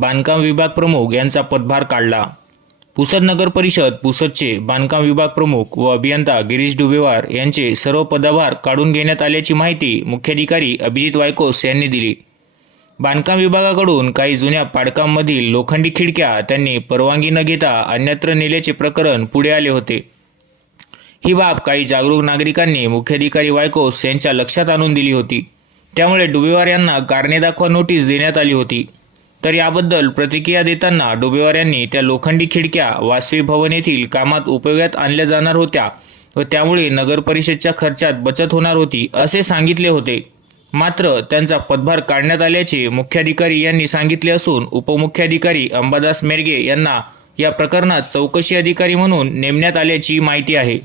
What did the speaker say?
बांधकाम विभाग प्रमुख यांचा पदभार काढला. पुसद नगर परिषद पुसदचे बांधकाम विभाग प्रमुख व अभियंता गिरीश डुबेवार यांचे सर्व पदभार काढून घेण्यात आल्याची माहिती मुख्याधिकारी अभिजित वायकोस यांनी दिली. बांधकाम विभागाकडून काही जुन्या पाडकांमधील लोखंडी खिडक्या त्यांनी परवानगी न घेता अन्यत्र नेल्याचे प्रकरण पुढे आले होते. ही बाब काही जागरूक नागरिकांनी मुख्याधिकारी वायकोस यांच्या लक्षात आणून दिली होती. त्यामुळे डुबेवार यांना कारणे दाखवा नोटीस देण्यात आली होती. तर याबद्दल प्रतिक्रिया देताना डोबेवार यांनी त्या लोखंडी खिडक्या वासवी भवन येथील कामात उपयोगात आणल्या जाणार होत्या व त्यामुळे नगर परिषदच्या खर्चात बचत होणार होती असे सांगितले होते. मात्र त्यांचा पदभार काढण्यात आल्याचे मुख्याधिकारी यांनी सांगितले असून उपमुख्याधिकारी अंबादास मेरगे यांना या प्रकरणात चौकशी अधिकारी म्हणून नेमण्यात आल्याची माहिती आहे.